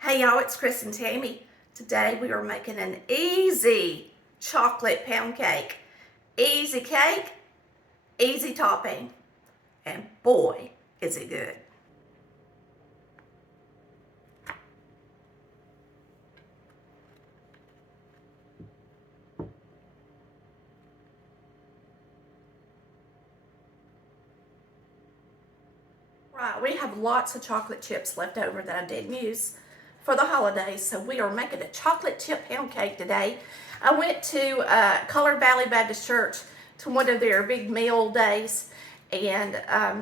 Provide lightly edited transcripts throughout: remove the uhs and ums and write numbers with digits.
Hey y'all, it's Chris and Tammy. Today we are making an easy chocolate pound cake. Easy cake, easy topping, and boy, is it good. Right, we have lots of chocolate chips left over that I didn't use for the holidays, so we are making a chocolate chip pound cake today. I went to Color Valley Baptist Church to one of their big meal days, and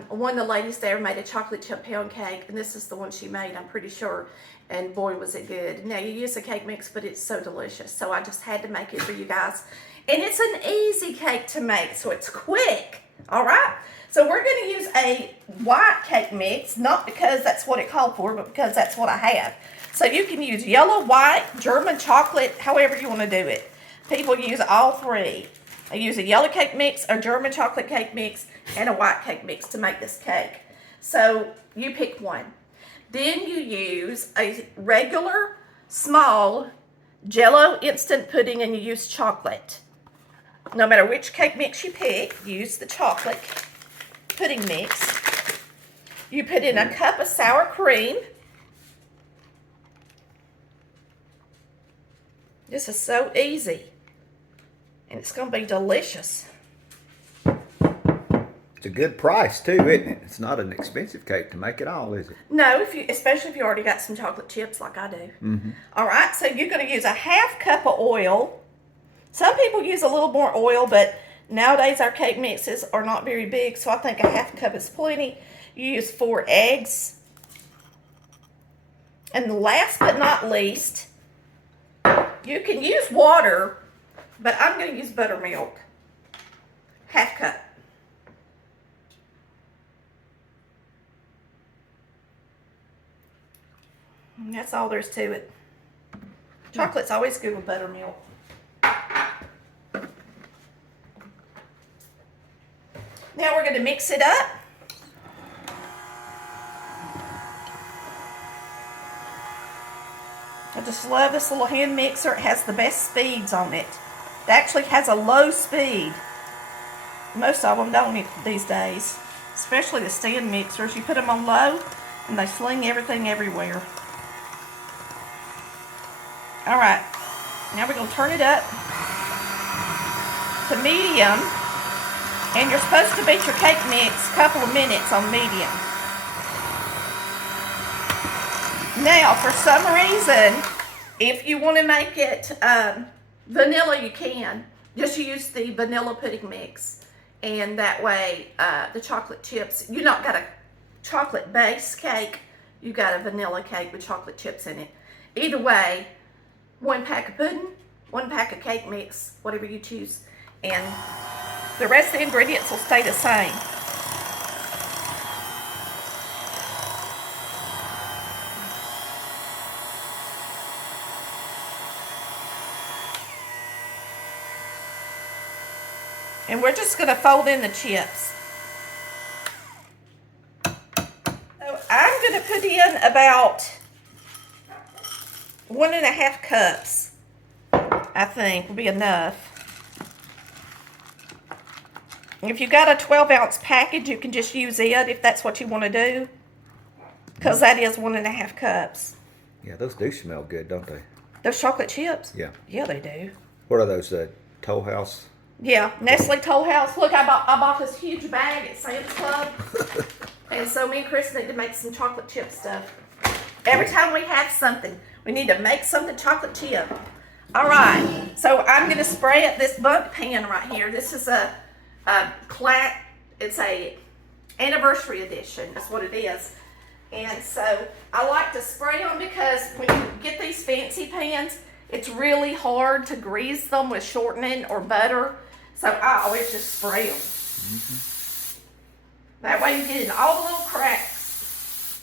one of the ladies there made a chocolate chip pound cake, and this is the one she made, I'm pretty sure, and boy was it good. Now you use a cake mix, but it's so delicious, so I just had to make it for you guys. And it's an easy cake to make, so it's quick, all right? So we're going to use a white cake mix, not because that's what it called for, but because that's what I have. So you can use yellow, white, German chocolate, however you want to do it. People use all three. I use a yellow cake mix, a German chocolate cake mix, and a white cake mix to make this cake. So you pick one. Then you use a regular, small Jell-O instant pudding, and you use chocolate. No matter which cake mix you pick, use the chocolate pudding mix. You put in a cup of sour cream. This is so easy, and it's going to be delicious. It's a good price too, isn't it? It's not an expensive cake to make it all, is it? No, especially if you already got some chocolate chips like I do. Mm-hmm. All right, so you're going to use a half cup of oil. Some people use a little more oil, but nowadays our cake mixes are not very big, so I think a half cup is plenty. You use 4 eggs. And last but not least, you can use water, but I'm going to use buttermilk. Half cup. And that's all there's to it. Chocolate's always good with buttermilk. Now we're going to mix it up. I just love this little hand mixer. It has the best speeds on it. It actually has a low speed. Most of them don't these days, especially the stand mixers. You put them on low and they sling everything everywhere. All right, now we're going to turn it up to medium. And you're supposed to beat your cake mix a couple of minutes on medium. Now, for some reason, if you want to make it vanilla, you can. Just use the vanilla pudding mix. And that way, the chocolate chips, you not got a chocolate base cake, you got a vanilla cake with chocolate chips in it. Either way, 1 pack of pudding, 1 pack of cake mix, whatever you choose. And the rest of the ingredients will stay the same. And we're just going to fold in the chips. So I'm going to put in about 1.5 cups, I think, will be enough. If you got a 12-ounce package, you can just use it if that's what you want to do, because that is 1.5 cups. Yeah, those do smell good, don't they? Those chocolate chips? Yeah. Yeah, they do. What are those, Toll House? Yeah, Nestle Toll House. Look, I bought this huge bag at Sam's Club, and so me and Chris need to make some chocolate chip stuff. Every time we have something, we need to make something chocolate chip. All right, so I'm going to spray it this Bundt pan right here. This is it's a anniversary edition. That's what it is. And so I like to spray them because when you get these fancy pans, it's really hard to grease them with shortening or butter. So I always just spray them. Mm-hmm. That way you get in all the little cracks.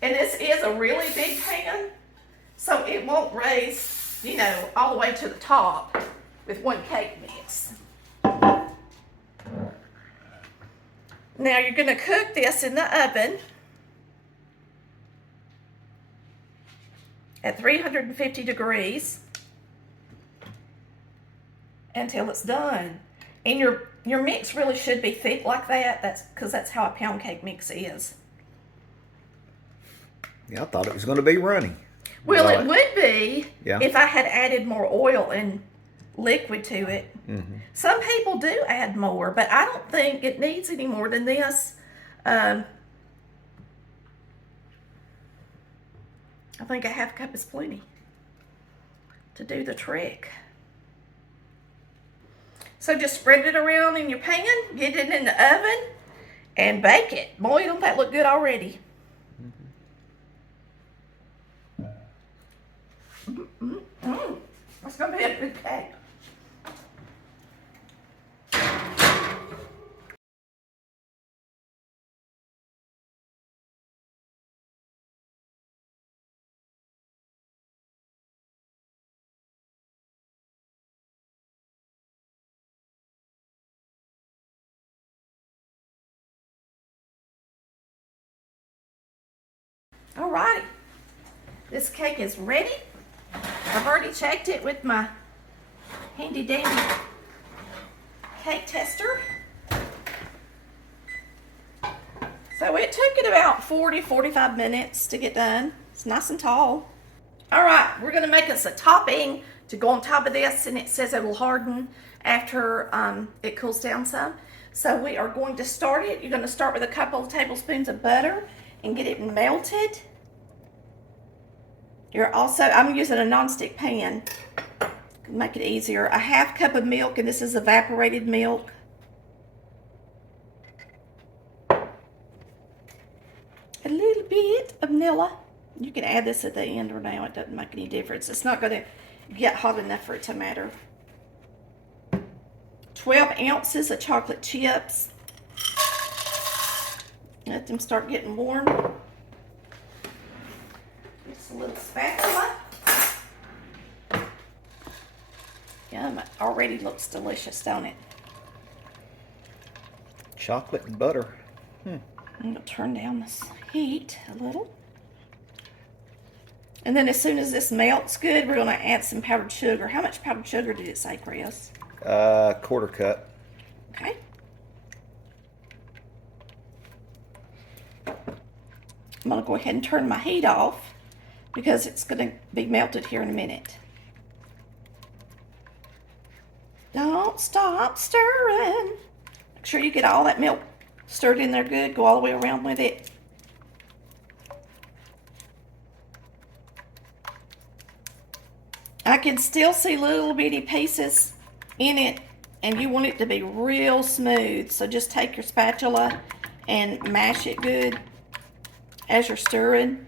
And this is a really big pan, so it won't raise, all the way to the top with 1 cake mix. Now you're going to cook this in the oven at 350 degrees until it's done. And your mix really should be thick like that. That's because that's how a pound cake mix is. Yeah, I thought it was going to be runny. Well, it would be if I had added more oil and liquid to it. Mm-hmm. Some people do add more, but I don't think it needs any more than this. I think a half cup is plenty to do the trick. So just spread it around in your pan, get it in the oven, and bake it. Boy, don't that look good already. That's going to be a good cake. All right, this cake is ready. I've already checked it with my handy dandy cake tester. So it took it about 40-45 minutes to get done. It's nice and tall. All right, we're gonna make us a topping to go on top of this, and it says it will harden after it cools down some. So we are going to start it. You're gonna start with a couple of tablespoons of butter and get it melted. I'm using a nonstick pan to make it easier. A half cup of milk, and this is evaporated milk. A little bit of vanilla. You can add this at the end or now. It doesn't make any difference. It's not going to get hot enough for it to matter. 12 ounces of chocolate chips. Let them start getting warm. Just a little spatula. Yum, it already looks delicious, don't it? Chocolate and butter. I'm going to turn down this heat a little. And then as soon as this melts good, we're going to add some powdered sugar. How much powdered sugar did it say, Chris? Quarter cup. Okay. I'm going to go ahead and turn my heat off because it's going to be melted here in a minute. Don't stop stirring. Make sure you get all that milk stirred in there good. Go all the way around with it. I can still see little bitty pieces in it, and you want it to be real smooth. So just take your spatula and mash it good as you're stirring.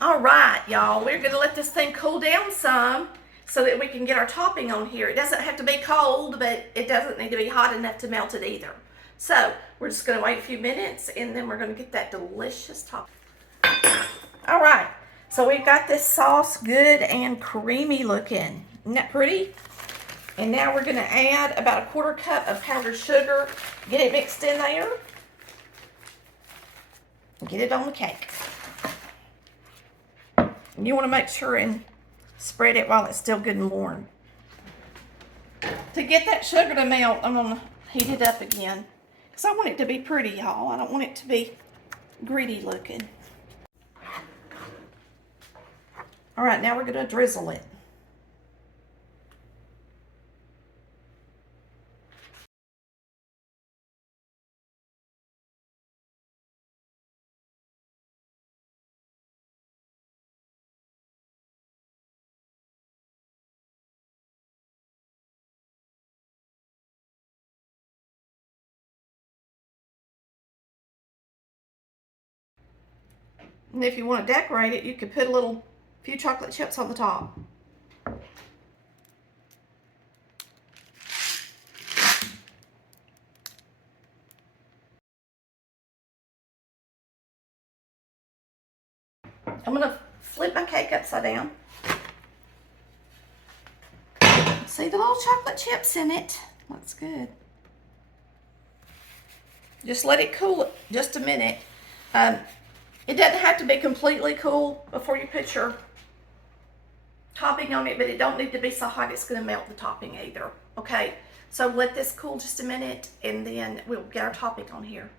All right, y'all, we're gonna let this thing cool down some so that we can get our topping on here. It doesn't have to be cold, but it doesn't need to be hot enough to melt it either. So we're just gonna wait a few minutes, and then we're gonna get that delicious topping. All right, so we've got this sauce good and creamy looking. Isn't that pretty? And now we're gonna add about a quarter cup of powdered sugar. Get it mixed in there. Get it on the cake. And you wanna make sure and spread it while it's still good and warm. To get that sugar to melt, I'm gonna heat it up again. Because I want it to be pretty, y'all. I don't want it to be gritty looking. All right, now we're gonna drizzle it. And if you want to decorate it, you could put a few chocolate chips on the top. I'm going to flip my cake upside down. See the little chocolate chips in it. Looks good. Just let it cool just a minute. It doesn't have to be completely cool before you put your topping on it, but it don't need to be so hot it's going to melt the topping either. Okay, so let this cool just a minute, and then we'll get our topping on here.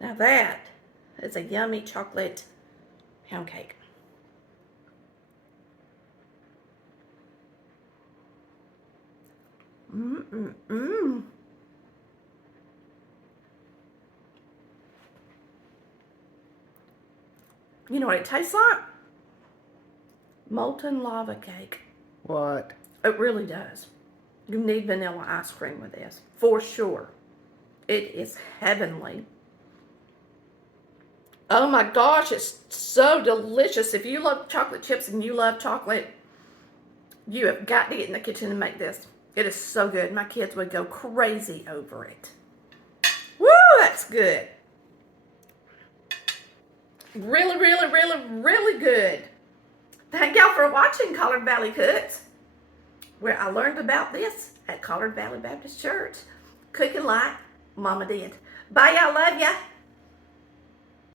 Now that is a yummy chocolate pound cake. Mmm. You know what it tastes like? Molten lava cake. What? It really does. You need vanilla ice cream with this, for sure. It is heavenly. Oh my gosh, it's so delicious. If you love chocolate chips and you love chocolate, you have got to get in the kitchen and make this. It is so good. My kids would go crazy over it. Woo, that's good. Really, really, really, really good. Thank y'all for watching Collard Valley Cooks, where I learned about this at Collard Valley Baptist Church. Cooking like Mama did. Bye, y'all. Love ya.